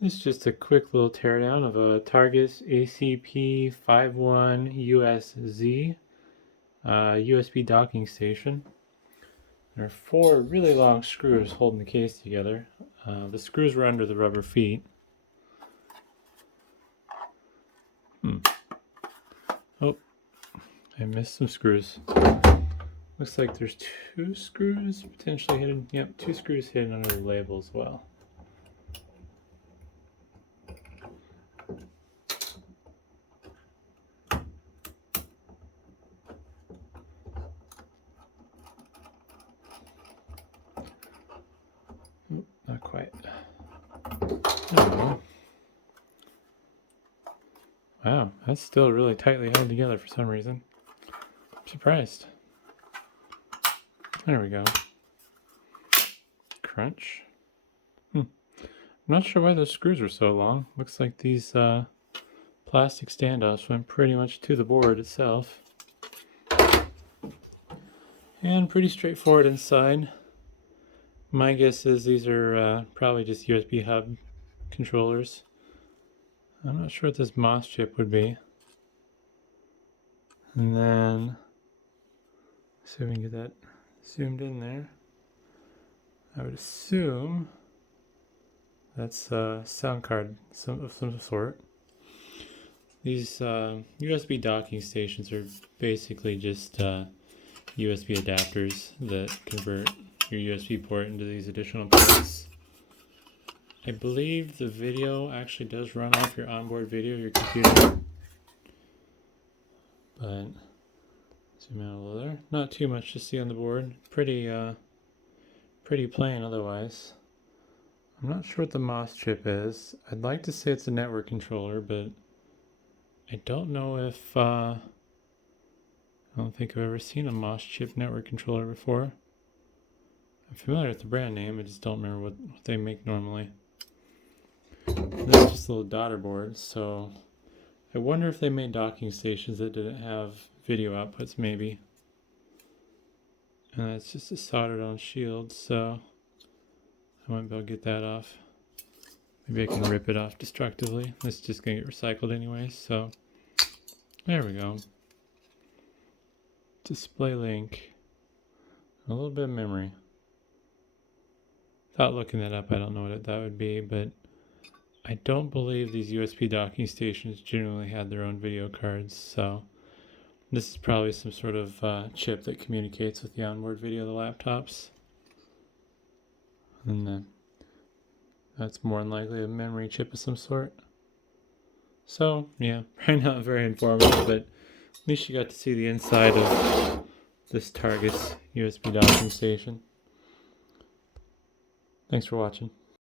This is just a quick little teardown of a Targus ACP51USZ USB docking station. There are 4 really long screws holding the case together. The screws were under the rubber feet. Oh, I missed some screws. Looks like there's 2 screws potentially hidden. Yep, 2 screws hidden under the label as well. Not quite. There we go. Wow, that's still really tightly held together for some reason. I'm surprised. There we go. Crunch. I'm not sure why those screws were so long. Looks like these plastic standoffs went pretty much to the board itself. And pretty straightforward inside. My guess is these are probably just USB hub controllers. I'm not sure what this Moschip would be. And then, let's see if we can get that zoomed in there. I would assume that's a sound card of some sort. These USB docking stations are basically just USB adapters that convert your USB port into these additional ports. I believe the video actually does run off your onboard video of your computer. But zoom out a little there. Not too much to see on the board. Pretty plain otherwise. I'm not sure what the Moschip is. I'd like to say it's a network controller, but I don't know if I don't think I've ever seen a Moschip network controller before. I'm familiar with the brand name, I just don't remember what they make normally. This is just a little daughter board, so I wonder if they made docking stations that didn't have video outputs maybe. And it's just a soldered on shield, so I might be able to get that off. Maybe I can rip it off destructively. This is just going to get recycled anyway, so there we go. Display link. A little bit of memory. Without looking that up, I don't know what that would be, but I don't believe these USB docking stations generally had their own video cards, so this is probably some sort of chip that communicates with the onboard video of the laptops. And then that's more than likely a memory chip of some sort. So, yeah, probably not very informative, but at least you got to see the inside of this Targus USB docking station. Thanks for watching.